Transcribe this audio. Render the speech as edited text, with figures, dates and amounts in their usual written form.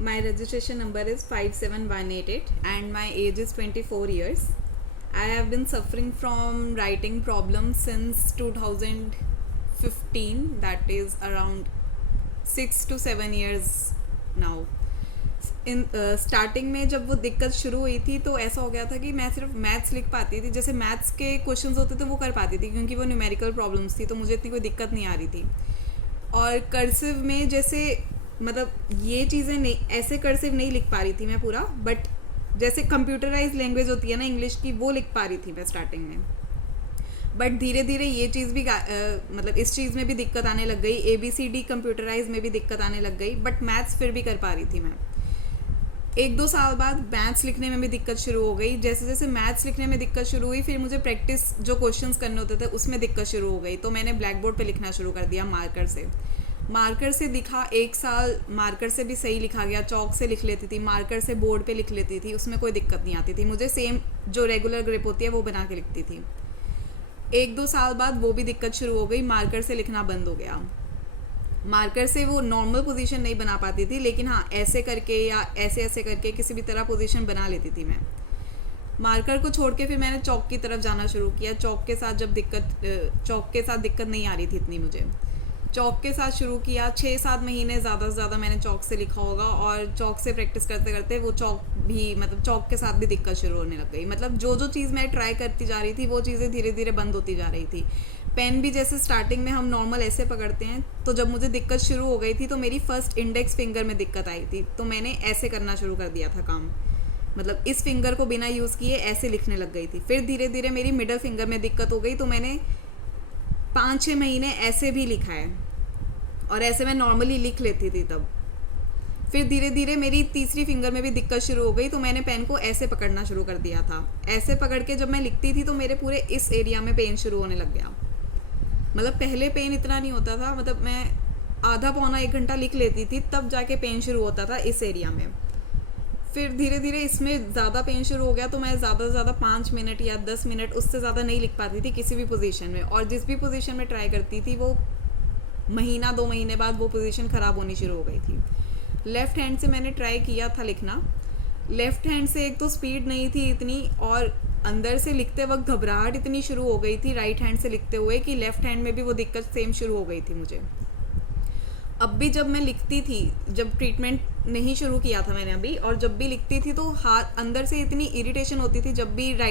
My registration number is 57188 and my age is 24 years. I have been suffering from writing problems since 2015, that is around 6 to 7 years now. In starting में जब वो दिक्कत शुरू हुई थी तो ऐसा हो गया था कि मैं सिर्फ मैथ्स लिख पाती थी, जैसे मैथ्स के क्वेश्चंस होते थे वो कर पाती थी क्योंकि वो न्यूमेरिकल प्रॉब्लम्स थी, तो मुझे इतनी कोई दिक्कत नहीं आ रही थी. और कर्सिव में जैसे मतलब ये चीज़ें नहीं, ऐसे कर्सिव नहीं लिख पा रही थी मैं पूरा, बट जैसे कंप्यूटराइज लैंग्वेज होती है ना इंग्लिश की, वो लिख पा रही थी मैं स्टार्टिंग में. बट धीरे धीरे ये चीज़ भी मतलब इस चीज़ में भी दिक्कत आने लग गई, ABCD कंप्यूटराइज में भी दिक्कत आने लग गई, बट मैथ्स फिर भी कर पा रही थी मैं. 1-2 साल बाद मैथ्स लिखने में भी दिक्कत शुरू हो गई. जैसे जैसे मैथ्स लिखने में दिक्कत शुरू हुई, फिर मुझे प्रैक्टिस जो क्वेश्चंस करने होते थे उसमें दिक्कत शुरू हो गई, तो मैंने ब्लैक बोर्ड पर लिखना शुरू कर दिया मार्कर से लिखा. 1 साल मार्कर से भी सही लिखा गया, चौक से लिख लेती थी, मार्कर से बोर्ड पे लिख लेती थी, उसमें कोई दिक्कत नहीं आती थी मुझे. सेम जो रेगुलर ग्रिप होती है वो बना के लिखती थी. 1-2 साल बाद वो भी दिक्कत शुरू हो गई, मार्कर से लिखना बंद हो गया. मार्कर से वो नॉर्मल पोजीशन नहीं बना पाती थी, लेकिन हाँ ऐसे करके या ऐसे ऐसे करके किसी भी तरह पोजीशन बना लेती थी मैं. मार्कर को छोड़ के फिर मैंने चौक की तरफ जाना शुरू किया. चौक के साथ दिक्कत नहीं आ रही थी इतनी मुझे. चौक के साथ शुरू किया. 6-7 महीने ज़्यादा से ज़्यादा मैंने चौक से लिखा होगा, और चौक से प्रैक्टिस करते करते वो चौक भी मतलब चौक के साथ भी दिक्कत शुरू होने लग गई. मतलब जो चीज़ मैं ट्राई करती जा रही थी वो चीज़ें धीरे धीरे बंद होती जा रही थी. पेन भी जैसे स्टार्टिंग में हम नॉर्मल ऐसे पकड़ते हैं, तो जब मुझे दिक्कत शुरू हो गई थी तो मेरी फर्स्ट इंडेक्स फिंगर में दिक्कत आई थी, तो मैंने ऐसे करना शुरू कर दिया था काम. मतलब इस फिंगर को बिना यूज़ किए ऐसे लिखने लग गई थी. फिर धीरे धीरे मेरी मिडल फिंगर में दिक्कत हो गई, तो मैंने 5-6 महीने ऐसे भी लिखा है, और ऐसे मैं नॉर्मली लिख लेती थी तब. फिर धीरे धीरे मेरी तीसरी फिंगर में भी दिक्कत शुरू हो गई, तो मैंने पेन को ऐसे पकड़ना शुरू कर दिया था. ऐसे पकड़ के जब मैं लिखती थी तो मेरे पूरे इस एरिया में पेन शुरू होने लग गया. मतलब पहले पेन इतना नहीं होता था, मतलब मैं आधा पौना 1 घंटा लिख लेती थी तब जाके पेन शुरू होता था इस एरिया में. फिर धीरे धीरे इसमें ज़्यादा पेन शुरू हो गया, तो मैं ज़्यादा से ज़्यादा 5 मिनट या 10 मिनट, उससे ज़्यादा नहीं लिख पाती थी किसी भी पोजीशन में. और जिस भी पोजीशन में ट्राई करती थी वो महीना 2 महीने बाद वो पोजीशन ख़राब होनी शुरू हो गई थी. लेफ़्ट हैंड से मैंने ट्राई किया था लिखना. लेफ़्ट हैंड से एक तो स्पीड नहीं थी इतनी, और अंदर से लिखते वक्त घबराहट इतनी शुरू हो गई थी राइट हैंड से लिखते हुए कि लेफ़्ट हैंड में भी वो दिक्कत सेम शुरू हो गई थी मुझे. अब भी जब मैं लिखती थी, जब ट्रीटमेंट नहीं शुरू किया था मैंने अभी, और जब भी लिखती थी तो हाथ अंदर से इतनी इरिटेशन होती थी जब भी